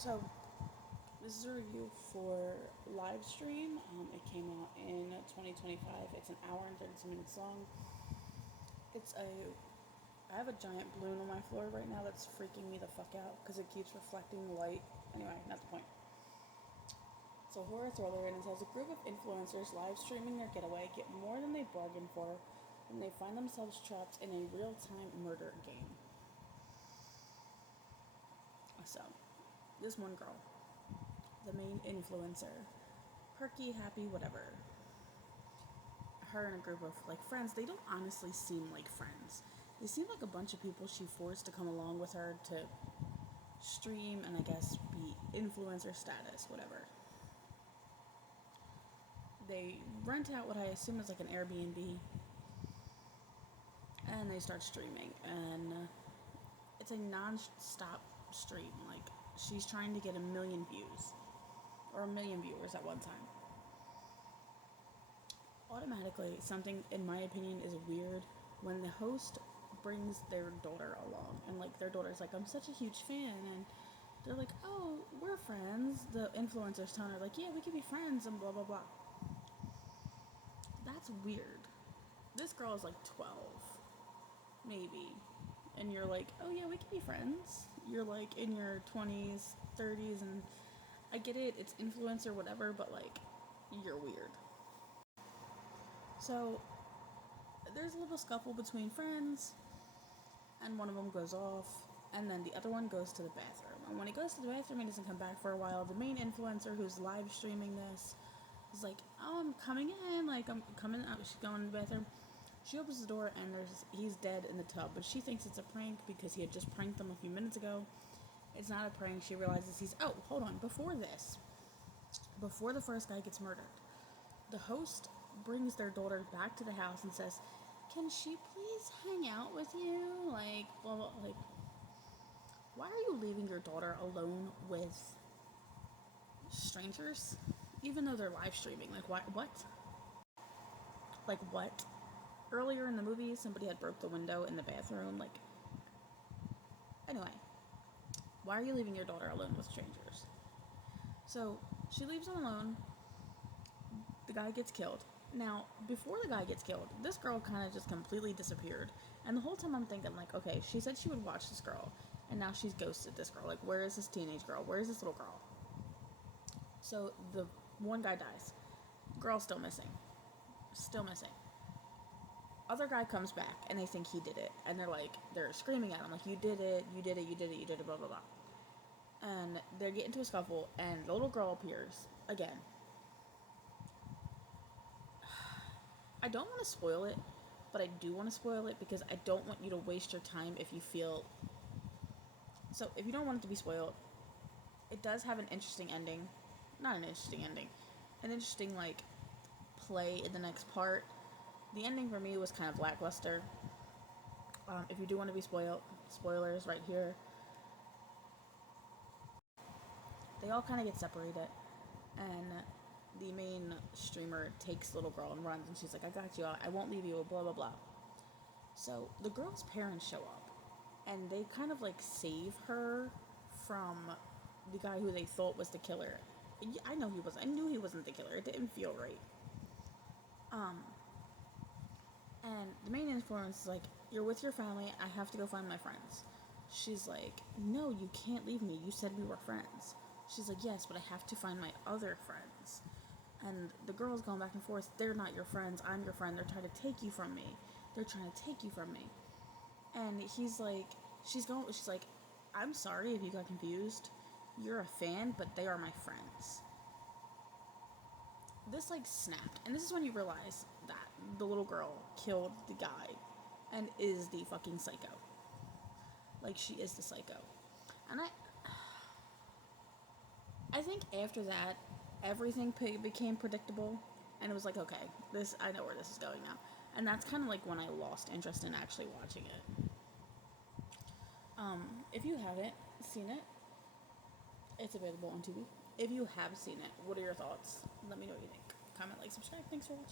So, this is a review for Livestream. It came out in 2025. It's an hour and 32 minutes long. I have a giant balloon on my floor right now that's freaking me the fuck out because it keeps reflecting the light. Anyway, not the point. It's a horror thriller, and it says a group of influencers live streaming their getaway get more than they bargained for when they find themselves trapped in a real-time murder game. So, this one girl, the main influencer, perky, happy, whatever. Her and a group of friends, they don't honestly seem like friends. They seem like a bunch of people she forced to come along with her to stream and I guess be influencer status, whatever. They rent out what I assume is like an Airbnb and they start streaming, and it's a non-stop stream. Like, she's trying to get 1 million views or 1 million viewers at one time. Automatically, something in my opinion is weird when the host brings their daughter along, and their daughter's like, I'm such a huge fan, and they're like, oh, we're friends. The influencers telling her yeah, we could be friends and blah blah blah. That's weird. This girl is 12 maybe, and you're like, oh yeah, we could be friends. You're in your 20s, 30s, and I get it, it's influencer, whatever, but you're weird. So there's a little scuffle between friends, and one of them goes off, and then the other one goes to the bathroom. And when he goes to the bathroom, he doesn't come back for a while. The main influencer who's live streaming this is like, oh, I'm coming in, I'm coming out. She's going to the bathroom. She opens the door, and he's dead in the tub, but she thinks it's a prank because he had just pranked them a few minutes ago. It's not a prank. She realizes hold on, before the first guy gets murdered, the host brings their daughter back to the house and says, can she please hang out with you? Blah, blah, why are you leaving your daughter alone with strangers? Even though they're live streaming. What? What? Earlier in the movie, somebody had broke the window in the bathroom. Anyway, why are you leaving your daughter alone with strangers? So, she leaves him alone. The guy gets killed. Now, before the guy gets killed, this girl kind of just completely disappeared. And the whole time I'm thinking, okay, she said she would watch this girl, and now she's ghosted this girl. Where is this teenage girl? Where is this little girl? So, the one guy dies. Girl's still missing. Other guy comes back, and they think he did it. And they're screaming at him, you did it, blah, blah, blah. And they get into a scuffle, and the little girl appears again. I don't want to spoil it, but I do want to spoil it because I don't want you to waste your time if you feel... So, if you don't want it to be spoiled, it does have an interesting ending. Not an interesting ending. An interesting, play in the next part. The ending for me was kind of lackluster. If you do want to be spoiled, spoilers right here. They all kind of get separated, and the main streamer takes the little girl and runs, and she's like, I got you, I won't leave you, blah, blah, blah. So, the girl's parents show up, and they kind of, save her from the guy who they thought was the killer. I knew he wasn't the killer. It didn't feel right. And the main influence is you're with your family, I have to go find my friends. She's like, no, you can't leave me, you said we were friends. She's like, yes, but I have to find my other friends. And the girl's going back and forth, they're not your friends, I'm your friend, they're trying to take you from me. And she's like, I'm sorry if you got confused. You're a fan, but they are my friends. This snapped, and this is when you realize that the little girl killed the guy and is the fucking psycho. She is the psycho. And I think after that, everything became predictable, and it was okay, I know where this is going now. And that's kind of when I lost interest in actually watching it. If you haven't seen it, it's available on TV. If you have seen it, what are your thoughts? Let me know what you think. Comment, subscribe. Thanks for watching.